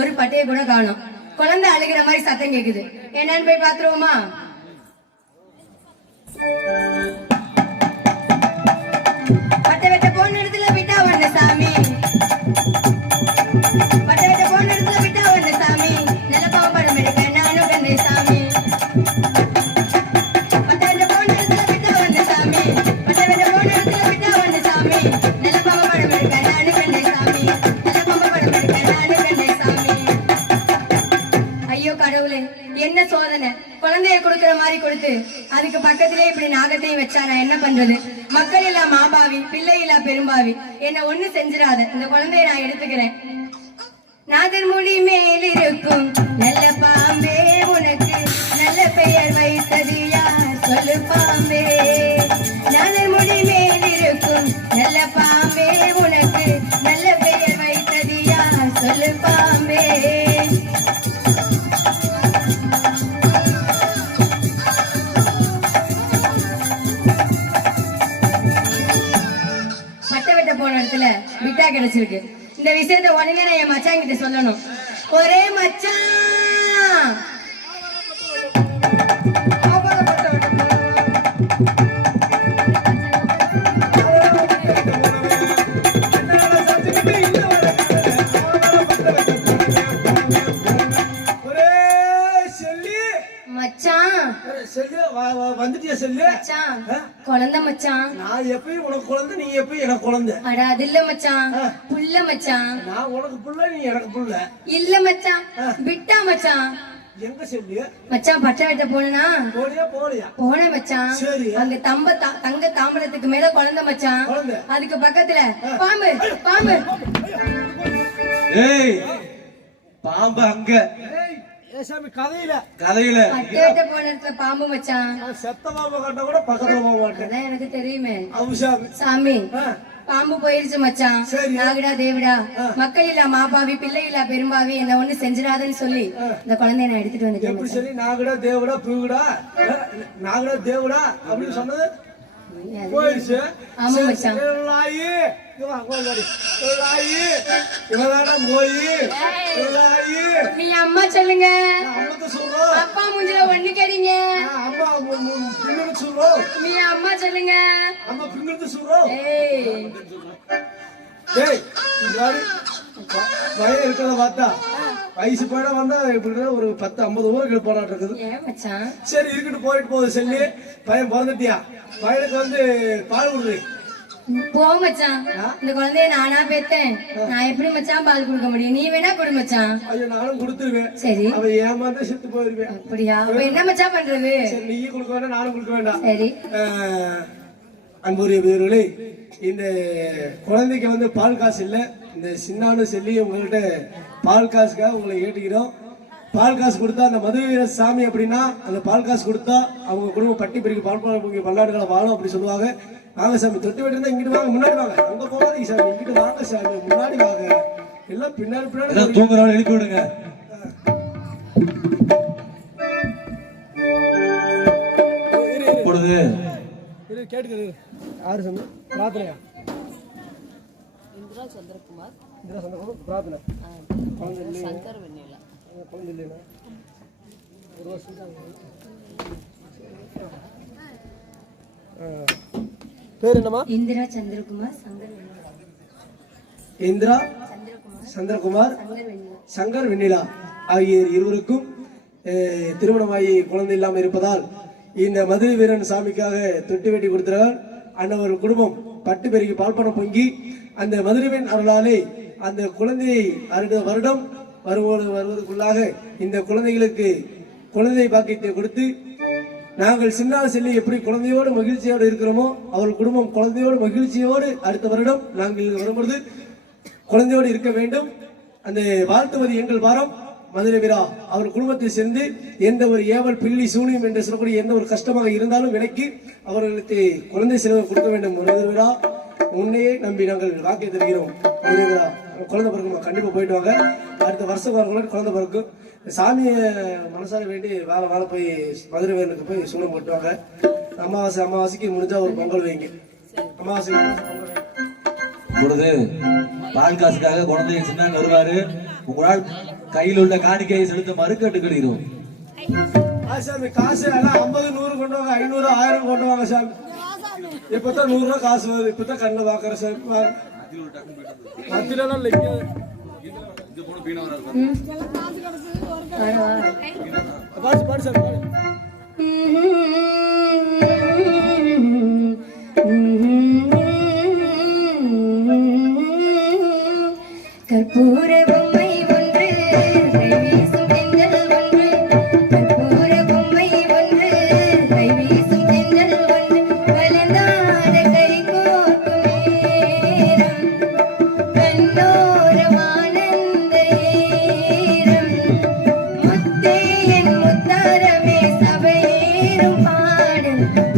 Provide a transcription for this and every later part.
ஒரு பட்டையை கூட காணோம். குழந்தை அழுகிற மாதிரி சத்தம் கேக்குது. என்னன்னு போய் பாத்துருவோமா? பட்டை வெட்ட போன இடத்துல விட்டா வந்த சாமி, பட்டை வெட்ட போன இடத்துல விட்டா வந்த சாமி, நிலப்பாவம் படம் எடுக்க நானும் கண்ணே சாமி. பட்டை வெட்ட போன இடத்துல விட்டா வந்த சாமி, பட்டை வெட்ட போன இடத்துல விட்டா வந்த சாமி, நிலப்பாவம் படம் எடுக்க நானும் கண்ணே சாமி, நிலப்பாவம் படம் எடுக்க நானும் கண்ணே சாமி. ஐயோ கடவுளே, என்ன சோதனை! குழந்தைய கொடுக்கிற மாதிரி கொடுத்து அதுக்கு பக்கத்திலே இப்படி நாகத்தையும் வச்சா நான் என்ன பண்றது? மக்கள் இல்லா மாபாவி, பிள்ளை இல்லா பெரும்பாவி, என்ன ஒண்ணு செஞ்சிடாத. இந்த குழந்தைய நான் எடுத்துக்கிறேன். நாதர் மொழி மேல் இருக்கும் நல்ல பாம்பே, உனக்கு நல்ல பெயர் வைத்தது யார் சொல்லு பாம்பே. நாதர் மொழி மேல் இருக்கும் நல்ல பாம்பே, உனக்கு நல்ல பெயர் வைத்தது யார் சொல்லு பாம்பே. போன இடத்துல விட்டா கிடைச்சிருக்கு. இந்த விஷயத்தை உடனே நான் என் மச்சான் கிட்ட சொல்லணும். ஒரே மச்சான், வந்துட்டியா செல்லு? குழந்தை மச்சான். நான் எப்பயும் உனக்கு குழந்தை, நீ எப்பயும் எனக்கு குழந்தை. அட அது இல்ல மச்சான், புள்ள மச்சான். நான் உனக்கு புள்ள, நீ எனக்கு புள்ள. இல்ல மச்சான், விட்டா மச்சான். எங்க செல்லு? மச்சான் பட்டை வெட்ட போனா போறியா? போறியா? போனேன் மச்சான். அங்க தங்க தாம்பரத்துக்கு மேல குழந்தை மச்சான். அதுக்கு பக்கத்துல பாம்பு. பாம்பு ஏய், பாம்பு அங்க கதையில பட்டை போன இடத்துல பாம்பு மச்சான். செத்த பாம்பு கட்ட கூட பக்கத்துல போக மாட்டேன். எனக்கு தெரியுமே சாமி. பாம்பு போயிருச்சு மச்சான். நாகடா தேவிடா, மக்கள் இல்ல மாபாவி, பிள்ளை இல்ல பெரும்பாவி, என்ன ஒண்ணு செஞ்சிடாதுன்னு சொல்லி இந்த குழந்தைய நான் எடுத்துட்டு வந்துட்டேன். சரி, நாகடா தேவடா பூகுடா, நாகடா தேவடா அப்படின்னு சொன்னது போயிருச்சு. ஆமா மச்சான். நீ அம்மா சொல்லுங்க. அப்பா மூஞ்சில ஒண்ணு கேட்டீங்க. நீ அம்மா சொல்லுங்க. பையன் இருக்கிறத பார்த்தா வயசு போயிட வந்தா இப்படி ஒரு 10-50 ஊருக்கு போராட்டம் இருக்குது. சரி இருக்கட்டும், போயிட்டு போகுது. செல்லி பையன் பிறந்துட்டியா? பையனுக்கு வந்து பால் விடுறீ போ மச்சான். இந்த குழந்தைய நானா பெத்தேன், நான் எப்படி மச்சான் பால் கொடுக்க முடியும்? நீ வேணா கொடு மச்சான். ஐயோ, நானும் கொடுத்துருவேன். சரி, அவ ஏமாந்தா செத்து போயிருவேன். அப்படியா? அப்ப என்ன மச்சான் பண்றது? சரி, நீ கொடுக்க வேண்டாம், நானும் கொடுக்க வேண்டாம். சரி. அன்புரிய வீரர்களே, இந்த குழந்தைக்கு வந்து பால் காசு இல்லை. இந்த சின்னானு சொல்லி உங்கள்கிட்ட பால் காசுக்காக உங்களை கேட்டுக்கிறோம். பால் காசு கொடுத்தா அந்த மதுவீர சாமி அப்படின்னா அந்த பால் காசு கொடுத்தா அவங்க குடும்பம் பட்டி பெருக்கி பால் பல்லாடுகளை வாழும் அப்படி சொல்லுவாங்க. வாங்க சாமி, தொட்டு வெட்டி இருந்தா இங்கிட்டு வாங்க, முன்னாடி வாங்க. அங்க போகாதீங்க சாமி, இங்கிட்டு வாங்க சாமி, முன்னாடி வாங்க. எல்லாம் பின்னாடி பின்னாடி தூங்குறவங்க எழுப்பி விடுங்க. கேட்டுக்கிறது யாரு சாமி? பிரார்த்தனையா? இந்திரா சந்திரகுமார். இந்திரா சந்திரகுமார் பிரார்த்தனை. சங்கர் வெண்ணிலா. குழந்தை இல்லையா? ஒரு வருஷம் பேர் என்னமா? இந்திரா சந்திரகுமார், சங்கர் வெண்ணிலா. இந்திரா சந்திரகுமார், சங்கர் வெண்ணிலா ஆகிய இருவருக்கும் திருமணமாகி குழந்தை இல்லாமல் இருப்பதால் இந்த மதுரை வீரன் சாமிக்காக தொட்டி வெட்டி கொடுத்தார்கள். அன்னவர் குடும்பம் பட்டு பெருகி பால்பணம் பொங்கி அந்த மதுரைவன் அருளாலே அந்த குழந்தையை அடுத்த வருடம் வருவதற்குள்ளாக இந்த குழந்தைகளுக்கு குழந்தை பாக்கியத்தை கொடுத்து நாங்கள் சின்னால் செல்லி எப்படி குழந்தையோடு மகிழ்ச்சியோடு இருக்கிறோமோ அவர்கள் குடும்பம் குழந்தையோடு மகிழ்ச்சியோடு அடுத்த வருடம் நாங்கள் வரும்பொழுது குழந்தையோடு இருக்க வேண்டும். அந்த வாழ்த்துவது எங்கள் வாரம். மதுரை வீரா அவர் குடும்பத்தில் சேர்ந்து எந்த ஒரு ஏவல் பில்லி சூனியம் என்று சொல்லக்கூடிய எந்த ஒரு கஷ்டமாக இருந்தாலும் விலக்கி அவர்களுக்கு குழந்தை செல்வம் கொடுக்க வேண்டும். மதுரை வீரா உன்னையே நம்பி நாங்கள் வாக்கை தருகிறோம். மதுரை வீரா குழந்தை பிறகு கண்டிப்பா போயிட்டு வாங்க. அடுத்த வருஷம் வரவங்களோட குழந்தை பிறகு சாமியை மனசார வேண்டி வேலை போய் மதுரை வீரனுக்கு போய் சூடம் போட்டுவாங்க. அமாவாசைக்கு முடிஞ்சா ஒரு பொங்கல் வைங்க. அமாவாசை இப்பொழுது பால் காசுக்காக குழந்தைய சின்ன வருவாரு. உங்களால் கையில் உள்ள காணிக்கையை செலுத்த மறுக்கட்டுக்கிறோம். சாமி காசு 50 100 கொண்டு வாங்க, 500 1000 கொண்டு வாங்க சாமி. இப்பதான் 100 ரூபாய் காசு வருது. இப்பதான் கண்ணில் பாக்குற சாமி. பாடு சாமி. கற்பூர பொம்மை ஒன்று கைவீசும் தென்றல் ஒன்று, கற்பூர பொம்மை ஒன்று கைவீசும் தென்றல் ஒன்று, கலந்தாட கை கோர்க்கும் நேரம் கண்ணோரம் ஆனந்த ஏரம், முத்தே என் முத்தாரமே சபையேறும் பாடு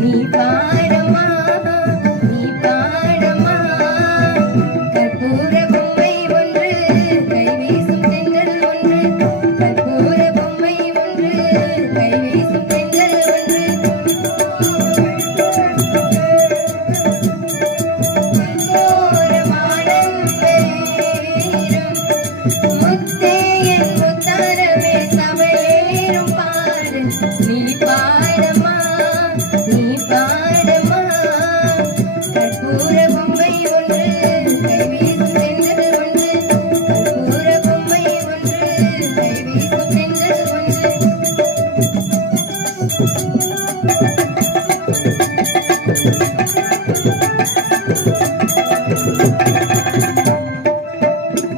நீ பாடமா நீ பாடமா. கற்பூர பொம்மை ஒன்று கைவீசும் தென்றல் ஒன்று, கற்பூர பொம்மை ஒன்று கைவீசும் தென்றல் ஒன்று, கண்ணோரம் ஆனந்த ஏரம், முத்தே என் முத்தாரமே சபையேறும் பாடு நீ பாடமா நீ பாடமா. கற்பூர பொம்மை ஒன்று கைவீசும் தென்றல் ஒன்று, கற்பூர பொம்மை ஒன்று கைவீசும் தென்றல் ஒன்று.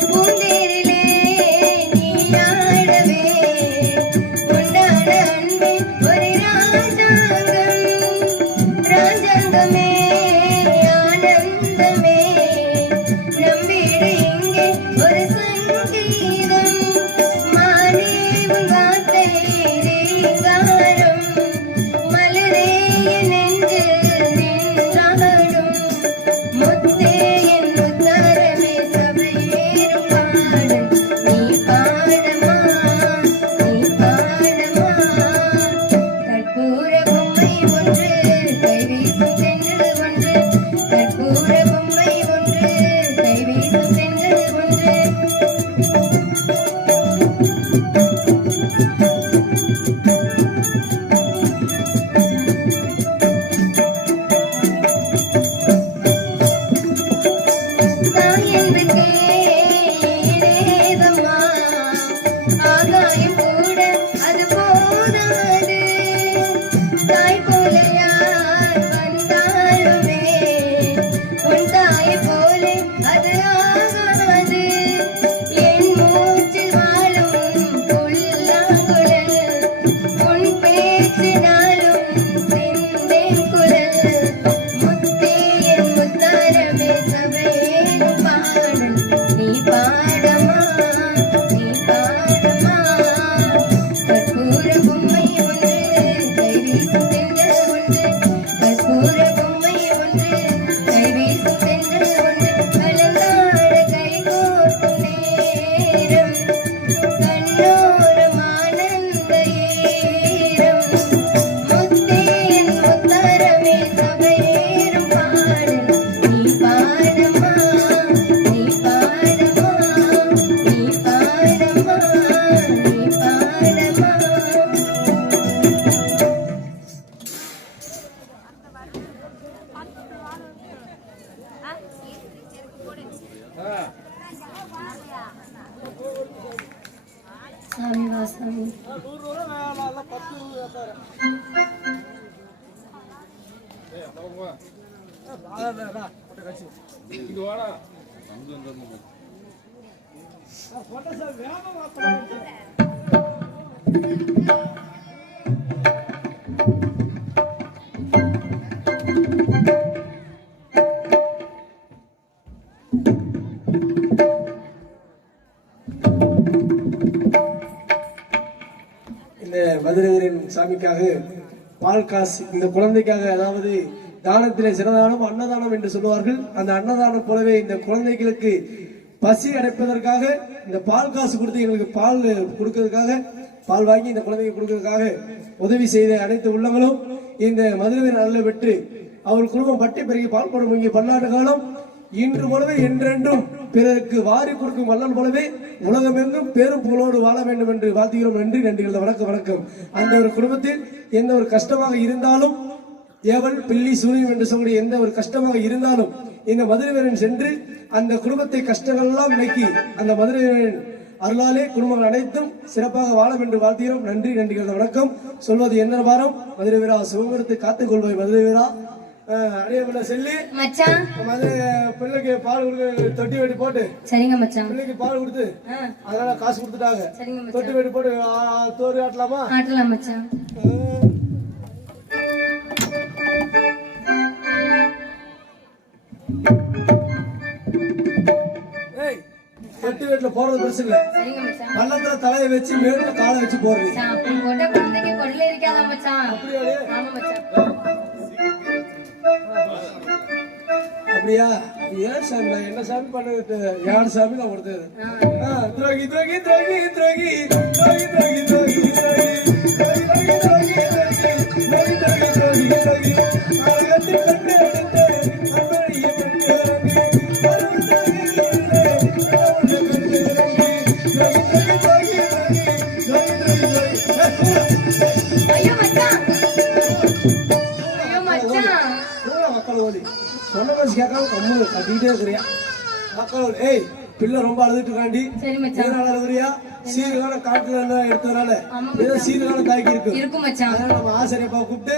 பூந்தேரிலே நீயாடவே கொண்டாட அன்பே ஒரு ராஜாங்கம், ராஜாங்கமே ஆனந்தமே நம் வீடு இங்கே ஒரு சங்கீதம், மானே உன் வார்த்தை ரீங்காரம், மலரே என் நெஞ்சில் நின்றாடும், முத்தே என் முத்தாரமே சபையேறும் பாடு நீ பாடமா நீ பாடமா. கற்பூர பொம்மை ஒன்று கைவீசும் தென்றல் ஒன்று, கற்பூர பொம்மை ஒன்று கைவீசும் தென்றல் ஒன்று. தாயன்புக்கே ஏதம்மா ஆகாயம் கூட அது போதாது, தாய் போல யார் வந்தாலுமே உன் தாயை போல அது ஆகாது, என் மூச்சில் வாழும் புல்லாங்குழல் உன் பேச்சினாலும் சிந்தேன் குரல், முத்தே என் முத்தாரமே சபையேறும் பாடு நீ பாடமா நீ பாடமா. கற்பூர பொம்மை ஒன்று கைவீசும் தென்றல் ஒன்று, கற்பூர பொம்மை ஒன்று கைவீசும் தென்றல் ஒன்று, கலந்தாட கை கோர்க்கும் நேரம் கண்ணோரம் ஆனந்த ஏரம், முத்தே என் முத்தாரமே சபையேறும் பாடு நீ பாடமா நீ பாடமா நீ பாடமா நீ பாடமா. சாமி வா சாமி. இந்த மதுரை வீரன் சாமிக்காக பால் காசு இந்த குழந்தைக்காக, அதாவது தானத்திலே சிறதானம் அன்னதானம் என்று சொல்லுவார்கள். அந்த அன்னதானம் போலவே இந்த குழந்தைகளுக்கு பசி அடைப்பதற்காக இந்த பால் காசு கொடுத்து எங்களுக்கு பால் கொடுக்கறதுக்காக, பால் வாங்கி இந்த குழந்தைக்கு கொடுக்கறதுக்காக உதவி செய்த அனைத்து உள்ளங்களும் இந்த மதுரை நல்ல பெற்று அவர் குடும்பம் பட்டி பெருகி பால் போடும் இங்கே பல்லாண்டு காலம் இன்று போலவே என்றென்றும் பிறருக்கு வாரி கொடுக்கும் வல்லன் போலவே உலகமெங்கும் பேரும் புகழோடு வாழ வேண்டும் என்று வாழ்த்துகிறோம். நன்றி நன்றிகள். வணக்கம் வணக்கம். அந்த ஒரு குடும்பத்தில் எந்த ஒரு கஷ்டமாக இருந்தாலும், ஏவல் பில்லி சூரியம் என்று சொல்லக்கூடிய எந்த ஒரு கஷ்டமாக இருந்தாலும் இந்த மதுரை வீரன் சென்று அந்த குடும்பத்தை கஷ்டங்கள் எல்லாம் நீக்கி அந்த மதுரை வீரன் அருளாலே குடும்பங்கள் அனைத்தும் சிறப்பாக வாழும் என்று வாழ்த்துகிறோம். நன்றி நன்றிகள். வணக்கம். சொல்வது என்ன வாரம் மதுரை வீரா சுகமரத்தை காத்துக் கொள்வாய் மதுரை வீரா. அடியே செல்லி மச்சான் பிள்ளைக்கு பால் கொடுக்க தொட்டி வெட்டி போட்டு, சரிங்க மச்சான். பிள்ளைக்கு பால் கொடுத்து அதனால காசு கொடுத்துட்டாங்க. சரிங்க மச்சான். தொட்டி வெட்டி போட்டு தோறு ஆட்டலாமா? ஆட்டலாம் மச்சான். தொட்டி வீட்டுல போறது பெருசு இல்ல, சரிங்க மச்சான். பள்ளத்துல தலையை வச்சு மேல காலை வச்சு போறது. மச்சான், அப்படி போட்டா குழந்தைக்கு கொடல இருக்காதா மச்சான்? ஆமா மச்சான். அப்படியா? ஏன் சாமி, நான் என்ன சாமி பண்ணது? யார் சாமி நான் கொடுத்தது? துரோகி துரோகி துரோகி துரோகி துரோகி துரோகி துரோகி ஐயோ மச்சான், ஐயோ மச்சான். மக்கள் ஓடி சொன்ன பேச்சு கேட்காம கம்முனு கட்டிக்கிட்டே இருக்கிறியா? மக்கள் ஏய் பிள்ளை ரொம்ப அழுதுட்டு காண்டி சரி மச்சான். அழுகுறியா? சீர்கான காட்டுல எல்லாம் எடுத்ததுனால ஏதோ சீர்கான தாக்கி இருக்கும் மச்சான். அதனால நம்ம ஆசிரியப்பா கூப்பிட்டு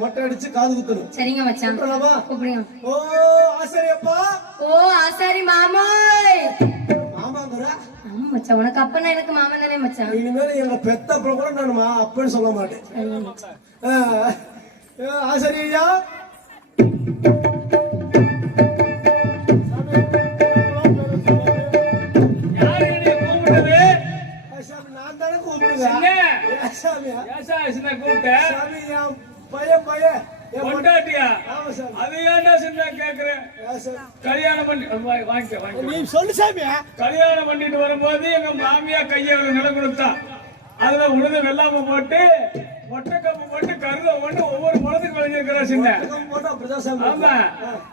மொட்டை அடிச்சு காது குத்தணும். சரிங்க மச்சான். கூப்பிடுங்க. ஓ ஆசிரியப்பா. ஓ ஆசாரி மாமாய். மாமாங்குற? ஆமா மச்சான், உனக்கு அப்பனா எனக்கு மாமன் தானே மச்சான். இனிமேல் எங்க பெத்த அப்புறம் கூட நான் அப்பன்னு சொல்ல மாட்டேன். ஆசிரியா நான் தானே கூப்பிடுங்க. பையன் பையன் கல்யாணம் பண்ணிட்டு வரும்போது எங்க மாமியா கையை நிலம் கொடுத்தா, அதுல உழுது வெள்ளாம போட்டு மொட்டை கம்பு போட்டு கருத ஒண்ணு ஒவ்வொரு முளத்துக்கு விளைஞ்சிருக்கிற சின்ன. ஆமா,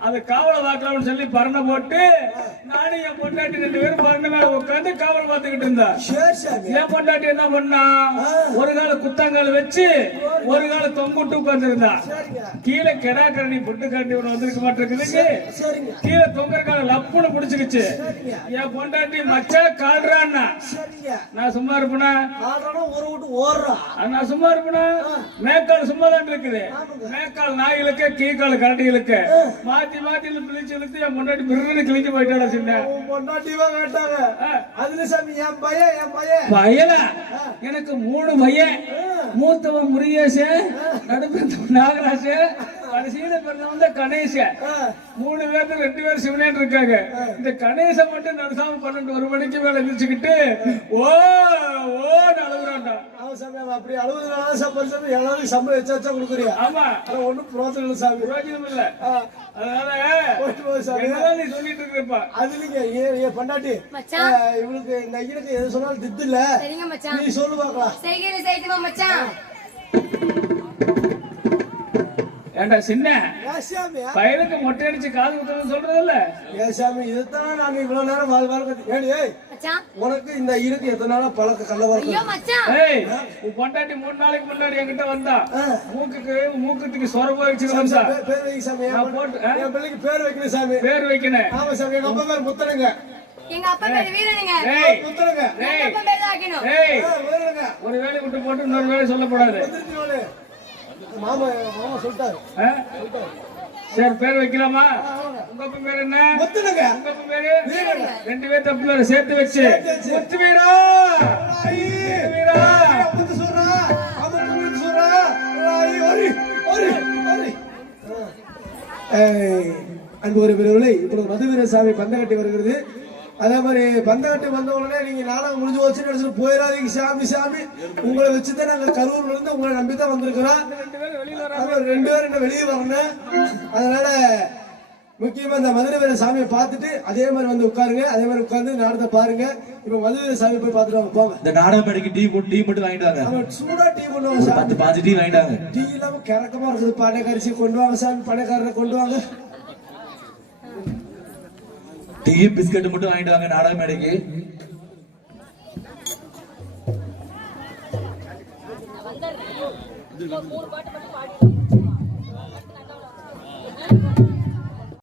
அது காவலை வாக்கலாம்னு சொல்லி பரணை போட்டு நானும் என் பொண்டாட்டி 2 பேரும் பரணை மேல உட்காந்து காவல் பார்த்துக்கிட்டு இருந்தா. என் பொண்டாட்டி என்ன பண்ணா, ஒரு கால குத்தாங்கால வச்சு ஒரு கால தொங்குட்டு உட்கார்ந்து இருந்தா. கீழே கெடா கரணி புட்டு கரண்டி ஒண்ணு வந்திருக்க மாட்டேங்குது, கீழே தொங்குற கால லப்புன்னு பிடிச்சிருச்சு. என் பொண்டாட்டி மச்சா காடுறான்னா நான் சும்மா இருப்பேனா? நான் சும்மா இருப்பேனா? மேக்கால் சும்மா தான் இருக்குது. மேக்கால் நாய்களுக்கு கீழ்கால் கரண்டிகளுக்கு மாத்தி மாத்தி பிழிச்சு இழுத்து என் பொண்டாட்டி பிறகு கிழிஞ்சு போயிட்டாடா சின்ன. பயல எனக்கு 3 பையன். மூத்தவன் முருகேச, நடுப்ப நாகராஜ, கடைசியில பிறந்தவன் தான் கணேச. 3 பேர்ல 2 பேர் சிவனேன் இருக்காங்க. இந்த கணேச மட்டும் நடுசாம 12-1 மணிக்கு மேல எந்திரிச்சுக்கிட்டு ஓ ஓ அழுகுறான்டா. அப்படி அழுகுறதுனால எல்லாரும் சம்பளம் எச்சா கொடுக்குறியா? ஆமா, ஒண்ணும் பிரோஜனம் சாமி, பிரோஜனம் இல்ல. அதனால நீ சொல்லிட்டு இருக்கப்பா அது இல்லைங்க. பொண்டாட்டி இவளுக்கு இந்த ஐயனுக்கு எது சொன்னாலும் திட்டு இல்ல. நீ சொல்லு பாக்கலாம். ஏண்டா சின்ன பையனுக்கு மொட்டை அடிச்சு காது குத்தணும்னு சொல்றது இல்ல? ஏசாமி, இதுதான் நாங்க இவ்வளவு நேரம் உனக்கு இந்த ஐயனுக்கு எத்தனை நாளா பழக்க கள்ள உன் பொண்டாட்டி 3 நாளைக்கு முன்னாடி என்கிட்ட வந்தா. மூக்குத்துக்கு சொர போயிடுச்சு வந்தா. பேர் வைக்க சாமி, என் பிள்ளைக்கு பேர் வைக்கணும் சாமி. பேர் வைக்கணும். ஆமா சாமி, எங்க அப்பா பேர் முத்தனுங்க. எங்க அப்பா பேர் வீரனுங்க. முத்தனுங்க. எங்க அப்பா பேர் தாக்கினோம். ஒரு வேலை விட்டு போட்டு இன்னொரு வேலை சொல்லக்கூடாது. மாமா சொல்லிட்டாரு. சரி, பேர் வைக்கலாமா? உங்க அப்பா பேர் என்ன? முத்துனுங்க. உங்க அப்பா பேரு? 2 பேர் தப்பு பேரை சேர்த்து வச்சு முத்து வீரா வீரா முத்து சூரா அமுத்து சூரா அன்பு ஒரு பிரிவுகளை இப்பொழுது மதுவீர சாமி பந்தகட்டி வருகிறது. அதே மாதிரி பந்தகட்டு வந்த உடனே நீங்க நாடகம் முடிஞ்சு வச்சுன்னு நினைச்சிட்டு போயிடாதீங்க. சாமி சாமி உங்களை வச்சுதான் நாங்க கரூர்ல இருந்து உங்களை நம்பி தான் வந்திருக்கிறோம். 2 பேரும் இன்னும் வெளியே வரணும். அதனால முக்கியமா இந்த மதுரை வீர சாமியை பார்த்துட்டு அதே மாதிரி வந்து உட்காருங்க. அதே மாதிரி உட்கார்ந்து நாடகத்தை பாருங்க. இப்ப மதுரை வீர சாமி போய் பார்த்துட்டு போங்க. இந்த நாடகம் மேடைக்கு டீ மட்டும் வாங்கிட்டு வாங்க. சூடா டீ கொண்டு வாங்க. 10-15 டீ வாங்கிட்டு வாங்க. டீ இல்லாம கிறக்கமா இருக்குது. பனைக்கரிசி கொண்டு வாங்க சாமி. பனைக்காரரை கொண்டு வாங்க. டீ பிஸ்கட் மட்டும் வாங்கிட்டு வாங்க நாடக மேடைக்கு. வந்துடுறேன். 3 பாட்டு மட்டும் பாடி